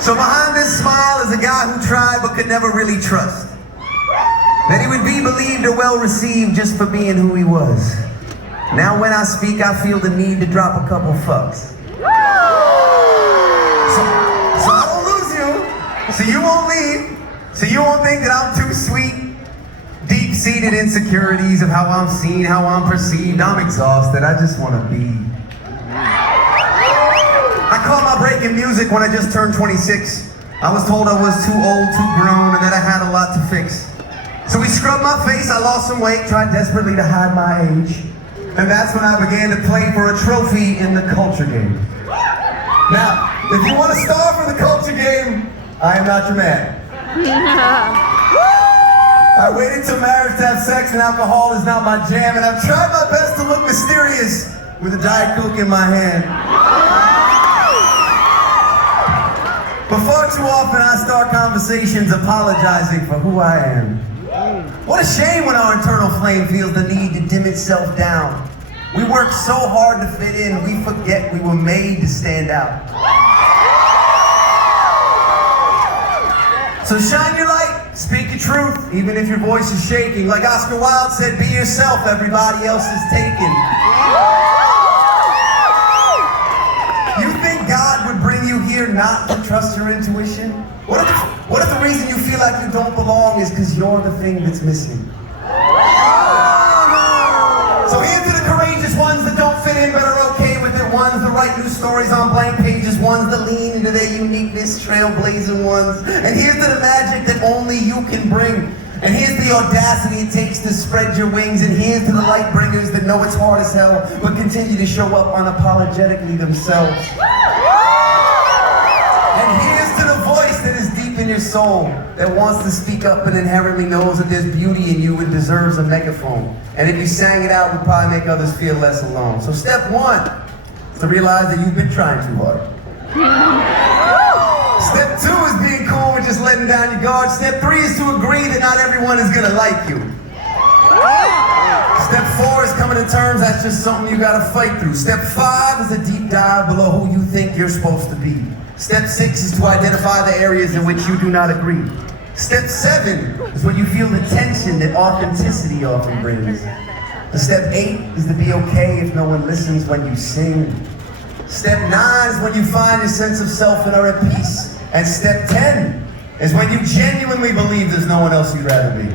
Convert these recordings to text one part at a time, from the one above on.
So behind this smile is a guy who tried but could never really trust that he would be believed or well received just for being who he was. Now when I speak, I feel the need to drop a couple fucks. So I don't lose you, so you won't leave, so you won't think that I'm too sweet. Deep-seated insecurities of how I'm seen, how I'm perceived. I'm exhausted, I just want to be. I caught my break in music when I just turned 26. I was told I was too old, too grown, and that I had a lot to fix. So we scrubbed my face, I lost some weight, tried desperately to hide my age. And that's when I began to play for a trophy in the culture game. Now, if you want to star for the culture game, I am not your man. I waited till marriage to have sex, and alcohol is not my jam, and I've tried my best to look mysterious with a Diet Coke in my hand. But far too often I start conversations apologizing for who I am. What a shame when our internal flame feels the need to dim itself down. We work so hard to fit in, we forget we were made to stand out. So shine your light, speak your truth, even if your voice is shaking. Like Oscar Wilde said, be yourself, everybody else is taken. You think God would bring you here not to trust your intuition? What if the reason you feel like you don't belong is because you're the thing that's missing? So here's to the courageous ones that don't fit in but are okay with it, ones that write new stories on blank pages, ones that lean into their uniqueness, trailblazing ones. And here's to the magic that only you can bring. And here's the audacity it takes to spread your wings. And here's to the light bringers that know it's hard as hell but continue to show up unapologetically themselves. And here's to the voice that is deep in your soul, that wants to speak up and inherently knows that there's beauty in you and deserves a megaphone. And if you sang it out, would probably make others feel less alone. So step one is to realize that you've been trying too hard. Step two is being cool with just letting down your guard. Step three is to agree that not everyone is gonna like you. Step four is coming to terms that's just something you gotta fight through. Step five is a deep dive below who you think you're supposed to be. Step 6 is to identify the areas in which you do not agree. Step 7 is when you feel the tension that authenticity often brings. And step 8 is to be okay if no one listens when you sing. Step 9 is when you find your sense of self and are at peace. And step 10 is when you genuinely believe there's no one else you'd rather be.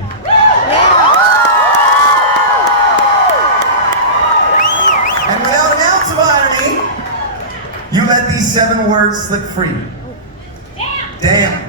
And without an ounce of irony, you let these 7 words slip free. Damn.